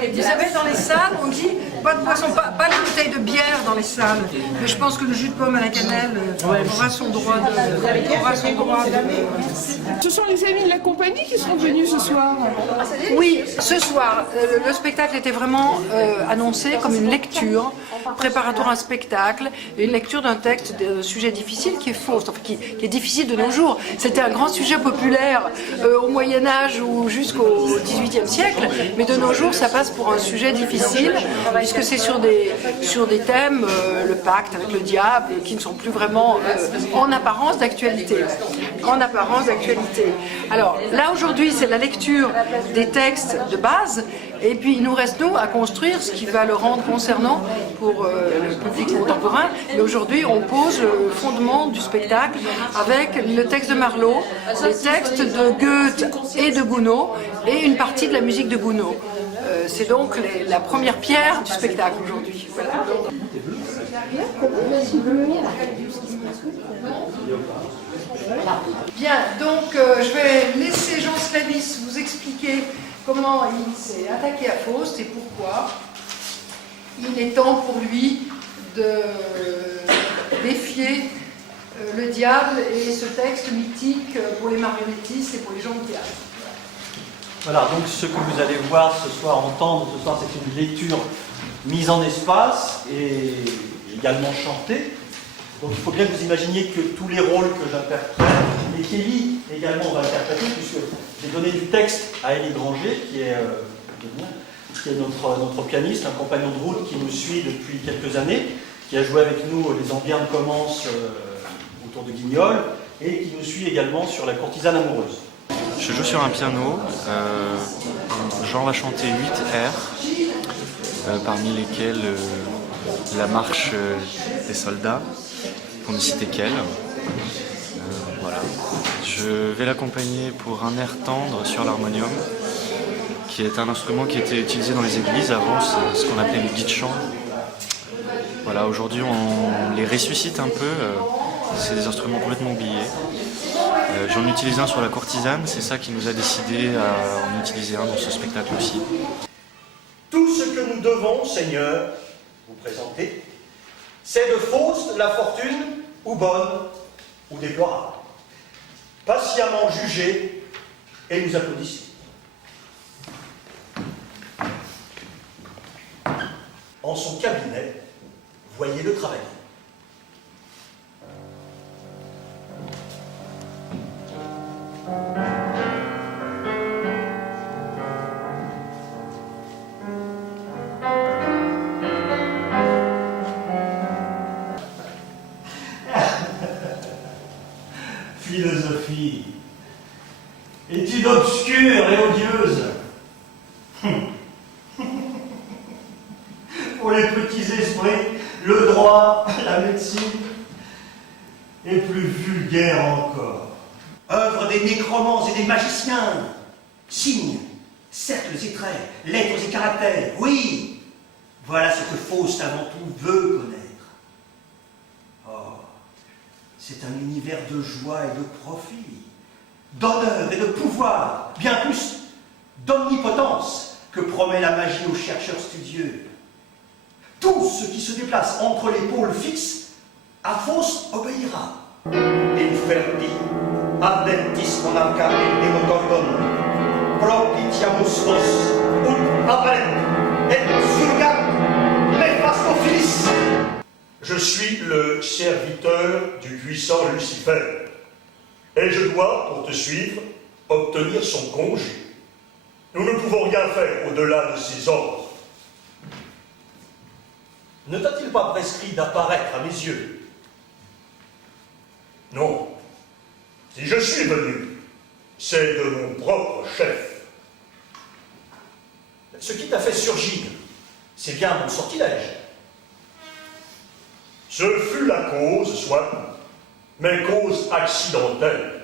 Vous savez, dans les salles, on dit pas de boisson, pas de bouteille de bière dans les salles. Mais je pense que le jus de pomme à la cannelle aura son droit de. Ce sont les amis de la compagnie qui sont venus ce soir. Oui, ce soir, le spectacle était vraiment annoncé comme une lecture préparatoire à un spectacle, et une lecture d'un texte de sujet difficile qui est faux, enfin, qui est difficile de nos jours. C'était un grand sujet populaire au Moyen-Âge ou jusqu'au XVIIIe siècle, mais de nos jours, ça passe pour un sujet difficile, puisque c'est sur des thèmes, le pacte avec le diable, qui ne sont plus vraiment en apparence d'actualité. En apparence d'actualité. Alors là, aujourd'hui, c'est la lecture des textes de base, et puis il nous reste, nous, à construire ce qui va le rendre concernant pour le public contemporain. Mais aujourd'hui, on pose le fondement du spectacle avec le texte de Marlowe, les textes de Goethe et de Gounod, et une partie de la musique de Gounod. C'est donc la première pierre du spectacle aujourd'hui. Voilà. Bien, donc je vais laisser Jean Slavis vous expliquer comment il s'est attaqué à Faust et pourquoi il est temps pour lui de défier le diable et ce texte mythique pour les marionnettistes et pour les gens de théâtre. Voilà, donc ce que vous allez voir ce soir, entendre ce soir, c'est une lecture mise en espace et également chantée. Donc il faut bien que vous imaginiez que tous les rôles que j'interprète, et qu'Élie également va interpréter, puisque j'ai donné du texte à Élie Granger, qui est notre pianiste, un compagnon de route qui nous suit depuis quelques années, qui a joué avec nous Les Ambières commencent autour de Guignol, et qui nous suit également sur La Courtisane amoureuse. Je joue sur un piano, Jean va chanter 8 airs, parmi lesquels la marche des soldats, pour ne citer qu'elle. Voilà. Je vais l'accompagner pour un air tendre sur l'harmonium, qui est un instrument qui était utilisé dans les églises avant, ce qu'on appelait les guides-chants. Voilà, aujourd'hui on les ressuscite un peu, c'est des instruments complètement oubliés. J'en utilise un sur La Courtisane, c'est ça qui nous a décidé à en utiliser un dans ce spectacle aussi. Tout ce que nous devons, Seigneur, vous présenter, c'est de Faust la fortune, ou bonne, ou déplorable. Patiemment jugée, et nous applaudissons. En son cabinet, voyez-le travailler. Philosophie, étude obscure et odieuse. Pour les petits esprits, le droit, la médecine, et plus vulgaire encore. Œuvre des nécromants et des magiciens, signes, cercles et traits, lettres et caractères, oui, voilà ce que Faust avant tout veut connaître. C'est un univers de joie et de profit, d'honneur et de pouvoir, bien plus d'omnipotence que promet la magie aux chercheurs studieux. Tout ce qui se déplace entre les pôles fixes, à Faust obéira. Inferti, ardentis monarca et demogorgon, propitiamus nos, ut apparent, et surgat, nefastophilis. Je suis le serviteur du puissant Lucifer, et je dois, pour te suivre, obtenir son congé. Nous ne pouvons rien faire au-delà de ses ordres. Ne t'a-t-il pas prescrit d'apparaître à mes yeux? Non. Si je suis venu, c'est de mon propre chef. Ce qui t'a fait surgir, c'est bien mon sortilège. Ce fut la cause, soit, mais cause accidentelle.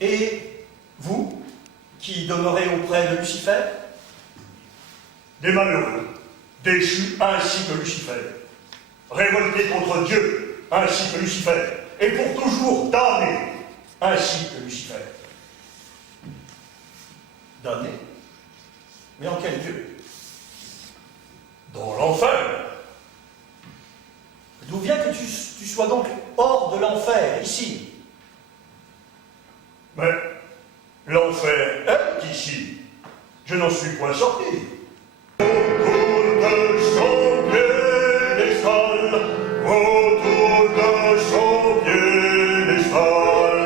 Et vous, qui demeurez auprès de Lucifer? Des malheureux, déchus ainsi que Lucifer, révoltés contre Dieu ainsi que Lucifer, et pour toujours damnés ainsi que Lucifer. Damnés? Mais en quel Dieu? sois donc hors de l'enfer, ici. Mais l'enfer est ici. Je n'en suis point sorti. Autour de son piédestal, autour de son piédestal,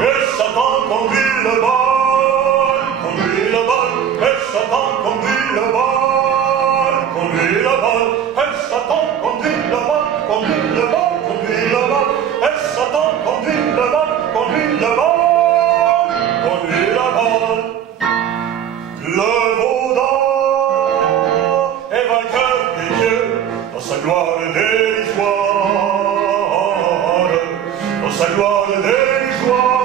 et Satan conduit le bal, et Satan conduit le bal, conduit le bal, et Satan conduit le bal, conduit le bal, conduit le bal, et Satan conduit le bal, conduit le bal, conduit le bal. Le Vaudan est vainqueur des dieux dans sa gloire dérisoire, dans sa gloire dérisoire.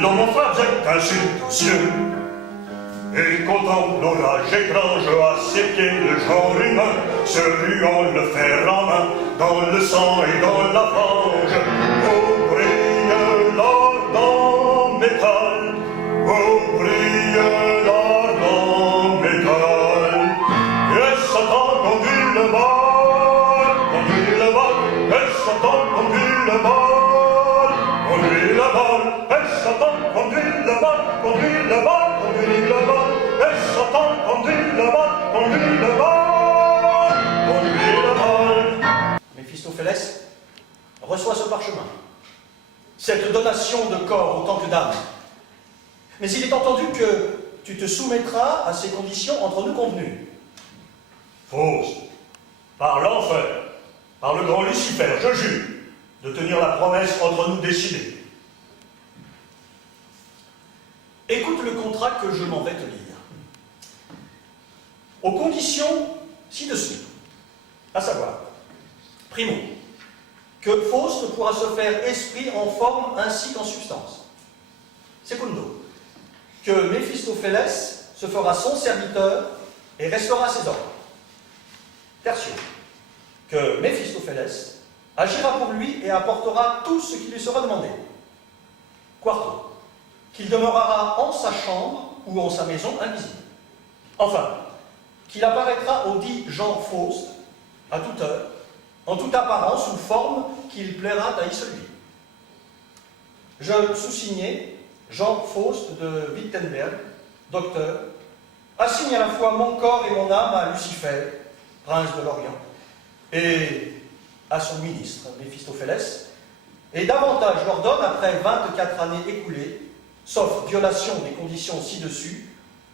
L'homme en frappe jette un chute aux cieux et contemple l'orage étrange à ses pieds, le genre humain se ruant le fer en main dans le sang et dans la fange. Où brille l'ardent métal, où brille l'ardent métal, et Satan conduit le bal, et Satan conduit le bal, conduit le bal, et Satan conduit le bal, conduit le bal, conduit le bal, et Satan conduit le bal, conduit le bal, conduit le bal. Méphistophélès reçoit ce parchemin, cette donation de corps autant que d'âme. Mais il est entendu que tu te soumettras à ces conditions entre nous convenues. Faust, par l'enfer, par le grand Lucifer, je jure de tenir la promesse entre nous décidée. Écoute le contrat que je m'en vais te lire. Aux conditions ci-dessus, à savoir, primo, que Faust pourra se faire esprit en forme ainsi qu'en substance. Secundo, que Méphistophélès se fera son serviteur et restera à ses ordres. Tertio, que Méphistophélès agira pour lui et apportera tout ce qui lui sera demandé. Quarto, qu'il demeurera en sa chambre ou en sa maison invisible. Enfin, qu'il apparaîtra au dit Jean Faust, à toute heure, en toute apparence ou forme qu'il plaira à y celui. Je sous-signais Jean Faust de Wittenberg, docteur, assigne à la fois mon corps et mon âme à Lucifer, prince de l'Orient, et à son ministre, Méphistophélès, et davantage leur donne, après 24 années écoulées, sauf violation des conditions ci-dessus,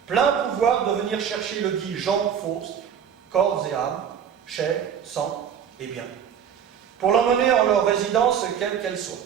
plein pouvoir de venir chercher le dit Jean Faust, corps et âme, chair, sang et biens, pour l'emmener en leur résidence, quelle qu'elle soit.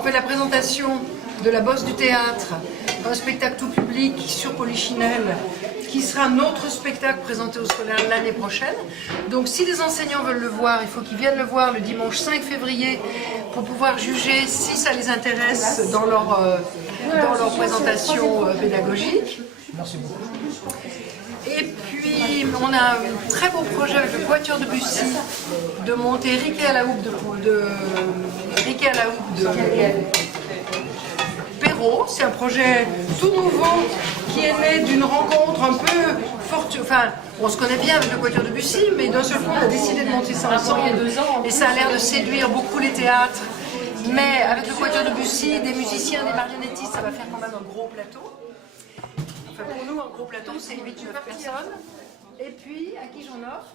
on fait la présentation de La Bosse du théâtre, un spectacle tout public sur Polichinelle, qui sera notre spectacle présenté aux scolaires l'année prochaine. Donc si les enseignants veulent le voir, il faut qu'ils viennent le voir le dimanche 5 février pour pouvoir juger si ça les intéresse dans leur présentation pédagogique. Merci beaucoup. Et puis, on a un très beau projet avec le Quatuor de Bussy de monter Riquet à la houppe de Perrault. C'est un projet tout nouveau qui est né d'une rencontre un peu forte. Enfin, on se connaît bien avec le Quatuor de Bussy, mais d'un seul coup, on a décidé de monter ça ensemble il y a 2 ans. Et ça a l'air de séduire beaucoup les théâtres. Mais avec le Quatuor de Bussy, des musiciens, des marionnettistes, ça va faire quand même un gros plateau. Enfin, pour nous, un gros plateau, c'est 8-9 personnes. Et puis, à qui j'en offre?